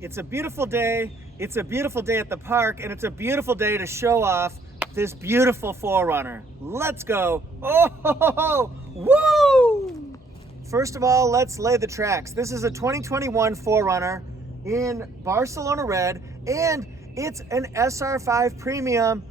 It's a beautiful day. It's a beautiful day at the park, and it's a beautiful day to show off this beautiful 4Runner. Let's go. Oh, ho, ho, ho. Woo! First of all, let's lay the tracks. This is a 2021 4Runner in Barcelona red, and it's an SR5 Premium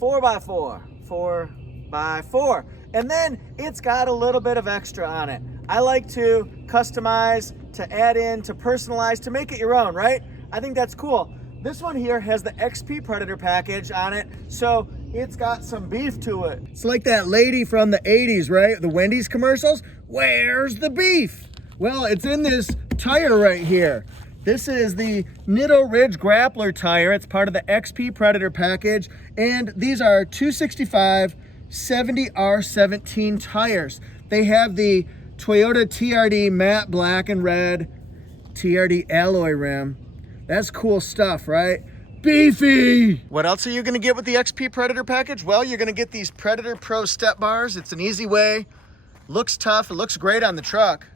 4x4. And then it's got a little bit of extra on it. I like to customize, to add in, to personalize, to make it your own, right? I think that's cool. This one here has the XP Predator package on it, so it's got some beef to it. It's like that lady from the 80s, right? The Wendy's commercials. Where's the beef? Well, it's in this tire right here. This is the Nitto Ridge Grappler tire. It's part of the XP Predator package, and these are 265 70R17 tires. They have the Toyota TRD matte black and red TRD alloy rim. That's cool stuff, right? Beefy! What else are you gonna get with the XP Predator package? Well, you're gonna get these Predator Pro step bars. It's an easy way. Looks tough, it looks great on the truck,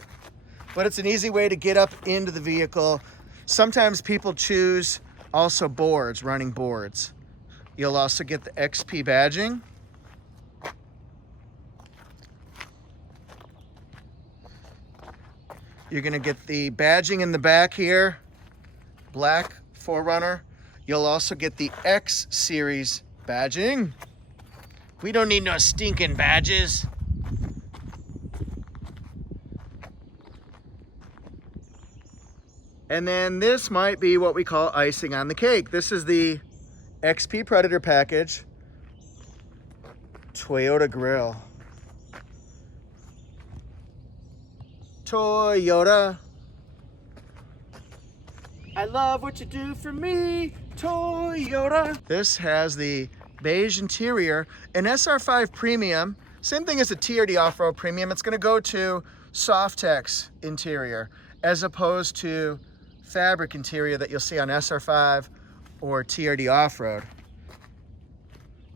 but it's an easy way to get up into the vehicle. Sometimes people choose also boards, running boards. You'll also get the XP badging. You're gonna get the badging in the back here, black 4Runner. You'll also get the X Series badging. We don't need no stinking badges. And then this might be what we call icing on the cake. This is the XP Predator package, Toyota grill. Toyota. I love what you do for me, Toyota. This has the beige interior, an SR5 Premium, same thing as a TRD Off-Road Premium. It's gonna go to Softex interior as opposed to fabric interior that you'll see on SR5 or TRD Off-Road.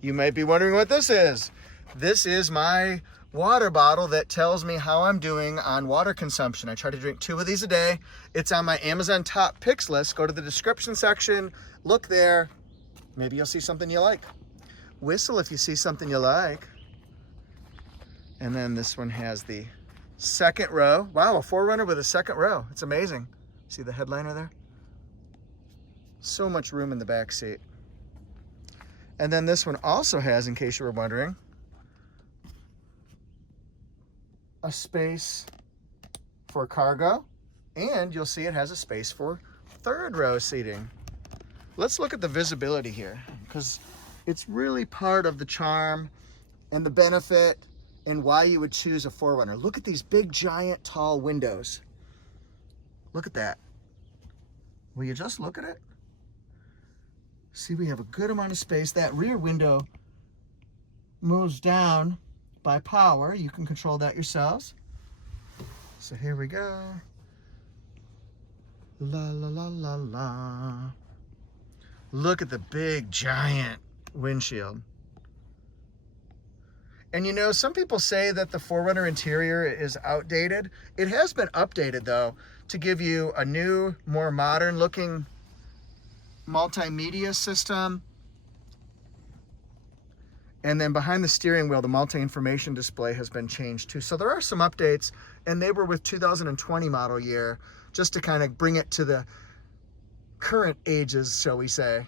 You might be wondering what this is. This is my water bottle that tells me how I'm doing on water consumption. I try to drink 2 of these a day. It's on my Amazon top picks list. Go to the description section, look there. Maybe you'll see something you like. Whistle if you see something you like. And then this one has the second row. Wow, a 4Runner with a second row. It's amazing. See the headliner there? So much room in the back seat. And then this one also has, in case you were wondering, a space for cargo, and you'll see it has a space for third row seating. Let's look at the visibility here, because it's really part of the charm and the benefit and why you would choose a 4Runner. Look at these big, giant, tall windows. Look at that. Will you just look at it? See, we have a good amount of space. That rear window moves down by power. You can control that yourselves. So here we go. La la la la la. Look at the big giant windshield. And you know, some people say that the 4Runner interior is outdated. It has been updated though to give you a new, more modern looking multimedia system. And then behind the steering wheel, the multi-information display has been changed too. So there are some updates, and they were with 2020 model year, just to kind of bring it to the current ages, shall we say.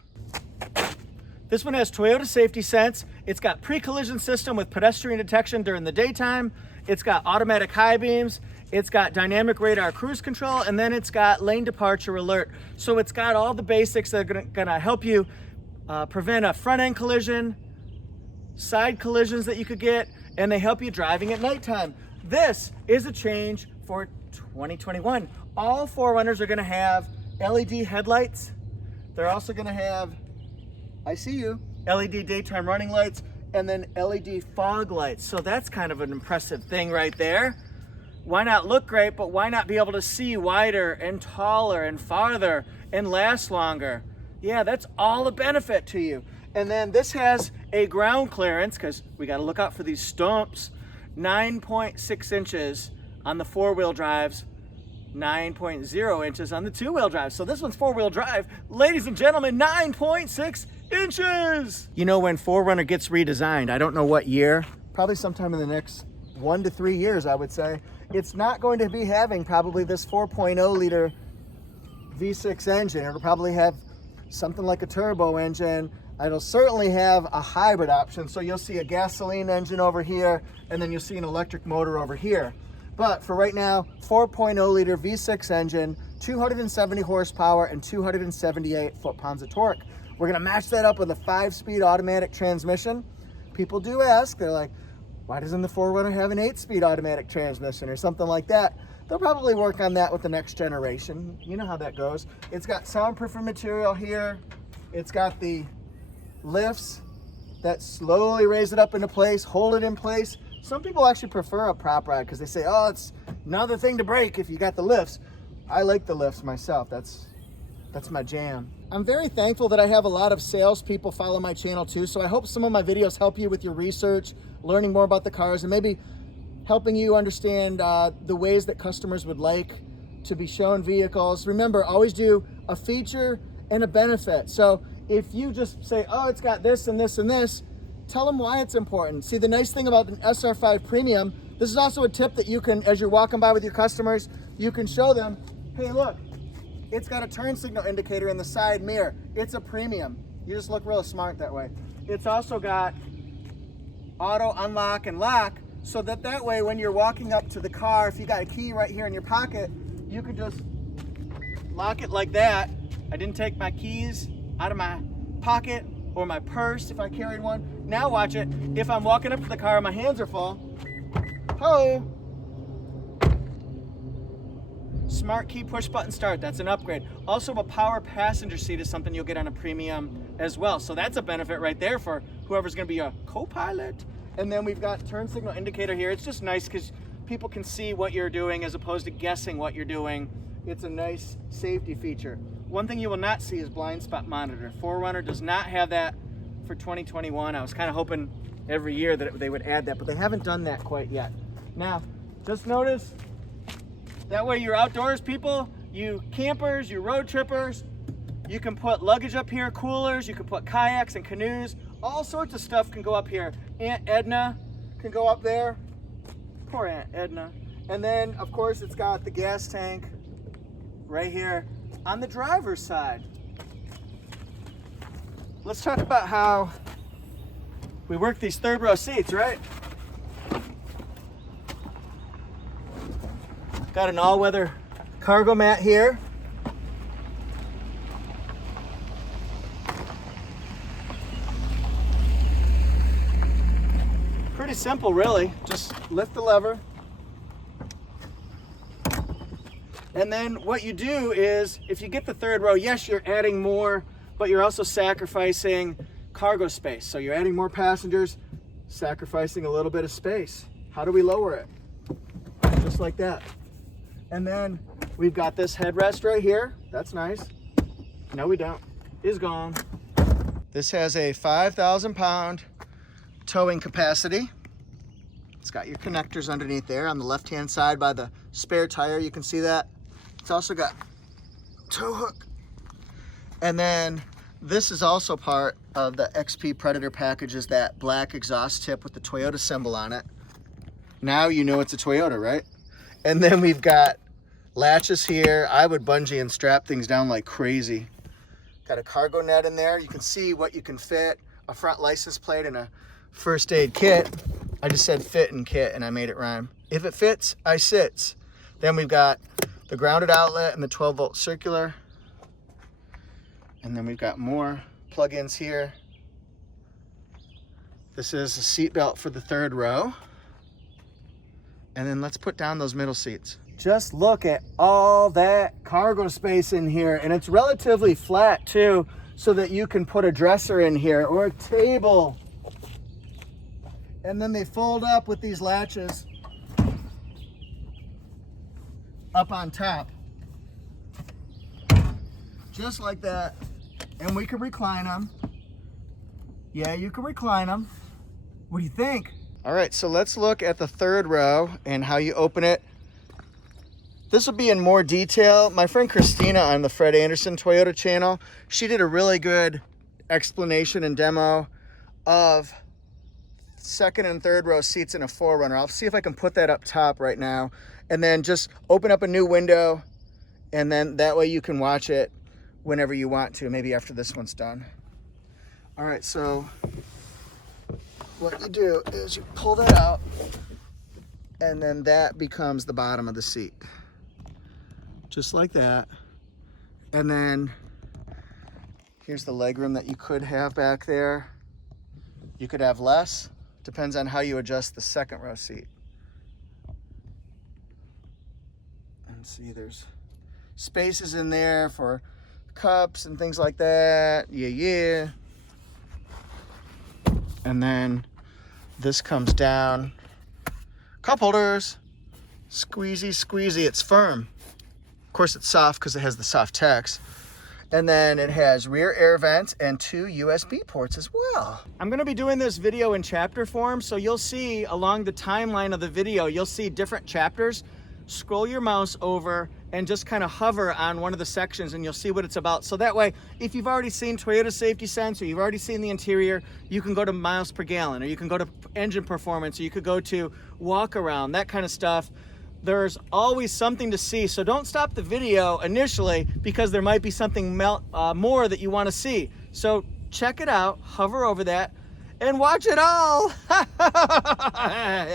This one has Toyota Safety Sense. It's got pre-collision system with pedestrian detection during the daytime. It's got automatic high beams. It's got dynamic radar cruise control, and then it's got lane departure alert. So it's got all the basics that are gonna help you prevent a front end collision, side collisions that you could get, and they help you driving at nighttime. This is a change for 2021. All 4Runners are gonna have LED headlights. They're also gonna have, I see you, LED daytime running lights, and then LED fog lights. So that's kind of an impressive thing right there. Why not look great, but why not be able to see wider and taller and farther and last longer? Yeah, that's all a benefit to you. And then this has a ground clearance, because we got to look out for these stumps, 9.6 inches on the 4-wheel drives, 9.0 inches on the two-wheel drive. So this one's four-wheel drive. Ladies and gentlemen, 9.6 inches. You know, when 4Runner gets redesigned, I don't know what year, probably sometime in the next 1 to 3 years, I would say, it's not going to be having probably this 4.0 liter V6 engine. It'll probably have something like a turbo engine. It'll certainly have a hybrid option. So you'll see a gasoline engine over here, and then you'll see an electric motor over here. But for right now, 4.0 liter V6 engine, 270 horsepower and 278 foot-pounds of torque. We're gonna match that up with a 5-speed automatic transmission. People do ask, they're like, why doesn't the 4Runner have an 8-speed automatic transmission or something like that? They'll probably work on that with the next generation. You know how that goes. It's got soundproofing material here. It's got the lifts that slowly raise it up into place, hold it in place. Some people actually prefer a prop ride because they say, oh, it's another thing to break if you got the lifts. I like the lifts myself. That's my jam. I'm very thankful that I have a lot of salespeople follow my channel too. So I hope some of my videos help you with your research, learning more about the cars, and maybe helping you understand the ways that customers would like to be shown vehicles. Remember, always do a feature and a benefit. So if you just say, oh, it's got this and this and this, tell them why it's important. See, the nice thing about an SR5 Premium, this is also a tip that you can, as you're walking by with your customers, you can show them, hey, look, it's got a turn signal indicator in the side mirror. It's a Premium. You just look real smart that way. It's also got auto unlock and lock, so that way when you're walking up to the car, if you got a key right here in your pocket, you could just lock it like that. I didn't take my keys out of my pocket or my purse if I carried one. Now watch it. If I'm walking up to the car and my hands are full, ho! Smart key push button start, that's an upgrade. Also, a power passenger seat is something you'll get on a Premium as well. So that's a benefit right there for whoever's gonna be a co-pilot. And then we've got turn signal indicator here. It's just nice because people can see what you're doing as opposed to guessing what you're doing. It's a nice safety feature. One thing you will not see is blind spot monitor. 4Runner does not have that for 2021. I was kind of hoping every year that they would add that, but they haven't done that quite yet. Now, just notice, that way you're outdoors people, you campers, you road trippers, you can put luggage up here, coolers, you can put kayaks and canoes, all sorts of stuff can go up here. Aunt Edna can go up there. Poor Aunt Edna. And then, of course, it's got the gas tank right here on the driver's side. Let's talk about how we work these third row seats, right? Got an all-weather cargo mat here. Pretty simple, really. Just lift the lever. And then what you do is, if you get the third row, yes, you're adding more, but you're also sacrificing cargo space. So you're adding more passengers, sacrificing a little bit of space. How do we lower it? Just like that. And then we've got this headrest right here. That's nice. No, we don't. Is gone. This has a 5,000 pound towing capacity. It's got your connectors underneath there on the left-hand side by the spare tire. You can see that. It's also got tow hook. And then this is also part of the XP Predator package, is that black exhaust tip with the Toyota symbol on it. Now you know it's a Toyota, right? And then we've got latches here. I would bungee and strap things down like crazy. Got a cargo net in there. You can see what you can fit. A front license plate and a first aid kit. I just said fit and kit and I made it rhyme. If it fits, I sits. Then we've got the grounded outlet and the 12-volt circular. And then we've got more plug-ins here. This is a seat belt for the third row. And then let's put down those middle seats. Just look at all that cargo space in here, and it's relatively flat too, so that you can put a dresser in here or a table. And then they fold up with these latches up on top. Just like that. And we can recline them. Yeah, you can recline them. What do you think? All right, so let's look at the third row and how you open it This will be in more detail. My friend Christina on the Fred Anderson Toyota channel, she did a really good explanation and demo of second and third row seats in a 4Runner. I'll see if I can put that up top right now, and then just open up a new window, and then that way you can watch it whenever you want to, maybe after this one's done. All right, so what you do is you pull that out, and then that becomes the bottom of the seat. Just like that. And then here's the legroom that you could have back there. You could have less, depends on how you adjust the second row seat. And see, there's spaces in there for cups and things like that. Yeah. And then this comes down. Cup holders. Squeezy, it's firm. Of course it's soft because it has the soft text. And then it has rear air vents and 2 USB ports as well. I'm gonna be doing this video in chapter form, so you'll see along the timeline of the video, you'll see different chapters. Scroll your mouse over and just kind of hover on one of the sections and you'll see what it's about. So that way, if you've already seen Toyota Safety Sense or you've already seen the interior, you can go to miles per gallon, or you can go to engine performance, or you could go to walk around, that kind of stuff. There's always something to see, so don't stop the video initially because there might be something more that you want to see. So check it out, hover over that, and watch it all. I'm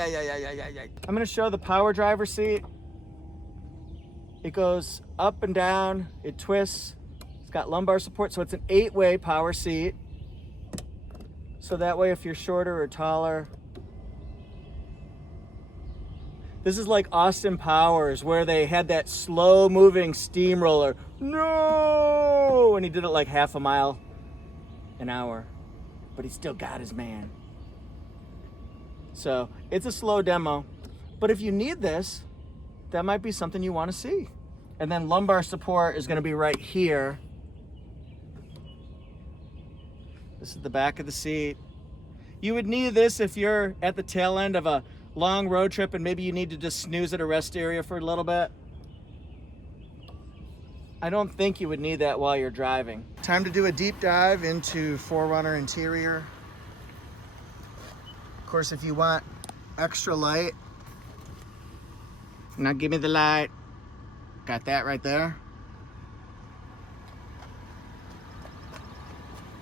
going to show the power driver seat. It goes up and down, it twists, it's got lumbar support, so it's an 8-way power seat. So that way if you're shorter or taller. This is like Austin Powers, where they had that slow-moving steamroller. No! And he did it like half a mile an hour, but he still got his man. So it's a slow demo, but if you need this, that might be something you want to see. And then lumbar support is going to be right here. This is the back of the seat. You would need this if you're at the tail end of a long road trip and maybe you need to just snooze at a rest area for a little bit. I don't think you would need that while you're driving. Time to do a deep dive into 4Runner interior. Of course, if you want extra light, now give me the light. Got that right there.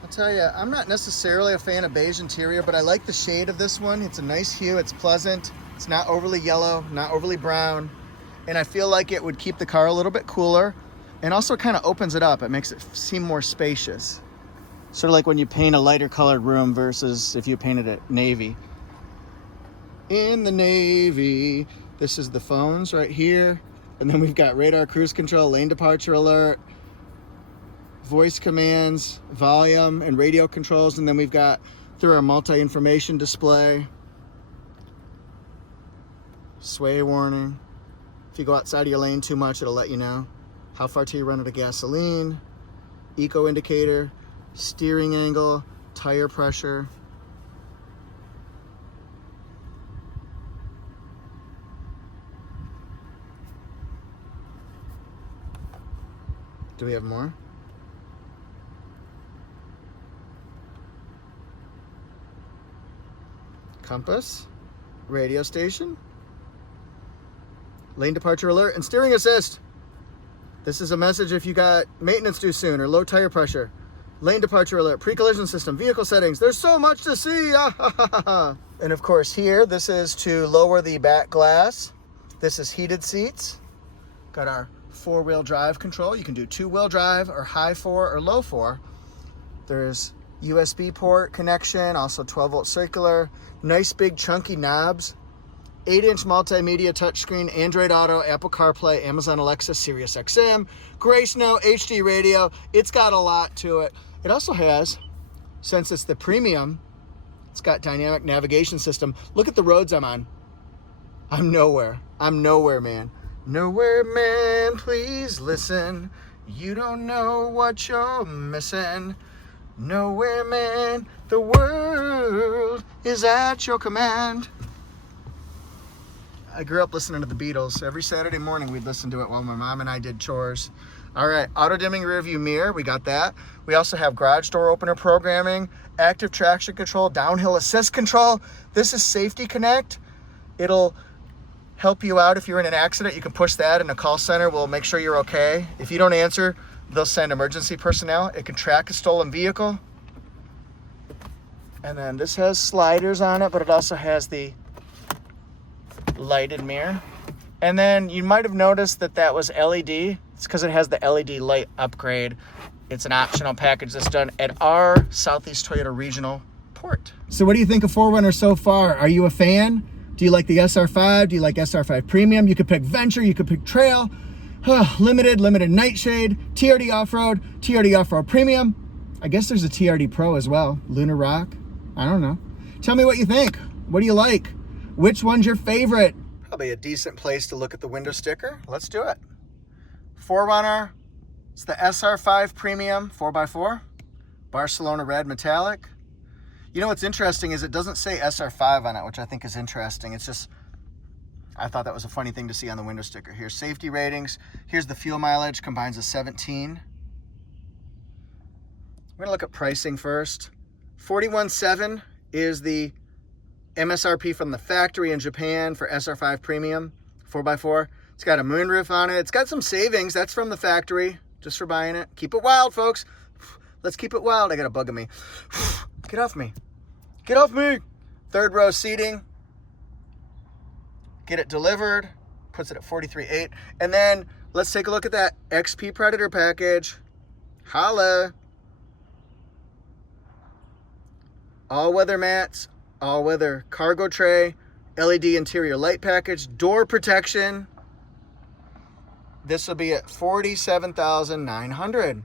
I'll tell you, I'm not necessarily a fan of beige interior, but I like the shade of this one. It's a nice hue, it's pleasant. It's not overly yellow, not overly brown. And I feel like it would keep the car a little bit cooler, and also kind of opens it up. It makes it seem more spacious. Sort of like when you paint a lighter colored room versus if you painted it navy. In the navy, this is the phones right here. And then we've got radar, cruise control, lane departure alert, voice commands, volume, and radio controls. And then we've got through our multi-information display, sway warning. If you go outside of your lane too much, it'll let you know. How far till you run out of gasoline, eco indicator, steering angle, tire pressure. Do we have more? Compass, radio station, lane departure alert, and steering assist. This is a message if you got maintenance due soon or low tire pressure. Lane departure alert, pre-collision system, vehicle settings. There's so much to see. And of course here, this is to lower the back glass. This is heated seats. Got our 4-wheel drive control. You can do 2-wheel drive or high 4 or low 4. There's USB port connection, also 12-volt circular. Nice big chunky knobs. 8-inch multimedia touchscreen, Android Auto, Apple CarPlay, Amazon Alexa, Sirius XM, Gray Snow, HD radio. It's got a lot to it. It also has, since it's the premium, it's got dynamic navigation system. Look at the roads I'm on. I'm nowhere, man. Nowhere, man, please listen. You don't know what you're missing. Nowhere, man, the world is at your command. I grew up listening to the Beatles. Every Saturday morning we'd listen to it while my mom and I did chores. All right, auto dimming rear view mirror, we got that. We also have garage door opener programming, active traction control, downhill assist control. This is Safety Connect. It'll help you out if you're in an accident. You can push that and a call center will make sure you're okay. If you don't answer, they'll send emergency personnel. It can track a stolen vehicle. And then this has sliders on it, but it also has the lighted mirror. And then you might have noticed that that was LED. It's because it has the LED light upgrade. It's an optional package that's done at our Southeast Toyota Regional Port. So what do you think of 4Runner so far? Are you a fan? Do you like the SR5? Do you like SR5 Premium? You could pick Venture, you could pick Trail, Limited Nightshade, TRD Off-Road, TRD Off-Road Premium. I guess there's a TRD Pro as well, Lunar Rock. I don't know. Tell me what you think. What do you like? Which one's your favorite? Probably a decent place to look at the window sticker. Let's do it. 4Runner, it's the SR5 Premium 4x4, Barcelona red metallic. You know what's interesting is it doesn't say SR5 on it, which I think is interesting. It's just, I thought that was a funny thing to see on the window sticker. Here's safety ratings. Here's the fuel mileage, combines a 17. We're gonna look at pricing first. 41.7 is the MSRP from the factory in Japan for SR5 Premium 4x4. It's got a moonroof on it. It's got some savings. That's from the factory, just for buying it. Keep it wild, folks. Let's keep it wild. I got a bug in me. Get off me. Get off me. Third row seating. Get it delivered. Puts it at 43.8. And then let's take a look at that XP Predator package. Holla. All-weather mats, all-weather cargo tray, LED interior light package, door protection. This will be at $47,900.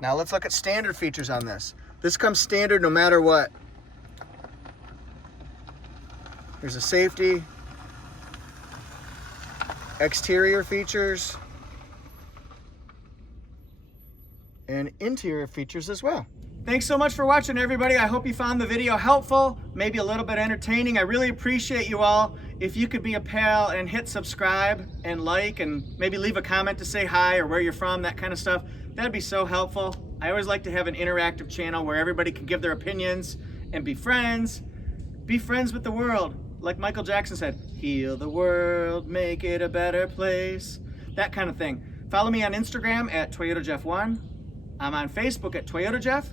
Now let's look at standard features on this. This comes standard no matter what. Here's a safety, exterior features, and interior features as well. Thanks so much for watching, everybody. I hope you found the video helpful, maybe a little bit entertaining. I really appreciate you all. If you could be a pal and hit subscribe and like and maybe leave a comment to say hi or where you're from, that kind of stuff, that'd be so helpful. I always like to have an interactive channel where everybody can give their opinions and be friends. Be friends with the world. Like Michael Jackson said, heal the world, make it a better place. That kind of thing. Follow me on Instagram at ToyotaJeff1. I'm on Facebook at ToyotaJeff.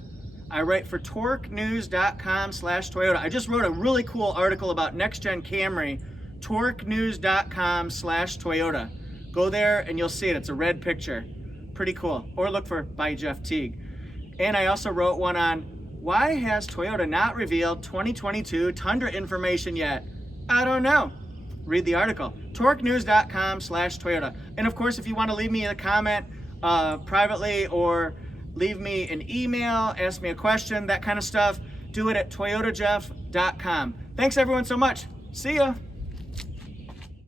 I write for torquenews.com/Toyota. I just wrote a really cool article about next-gen Camry, torquenews.com/Toyota. Go there and you'll see it. It's a red picture. Pretty cool. Or look for by Jeff Teague. And I also wrote one on why has Toyota not revealed 2022 Tundra information yet? I don't know. Read the article. torquenews.com/Toyota. And of course, if you want to leave me a comment privately or leave me an email, ask me a question, that kind of stuff, do it at toyotajeff.com. Thanks everyone so much. See ya.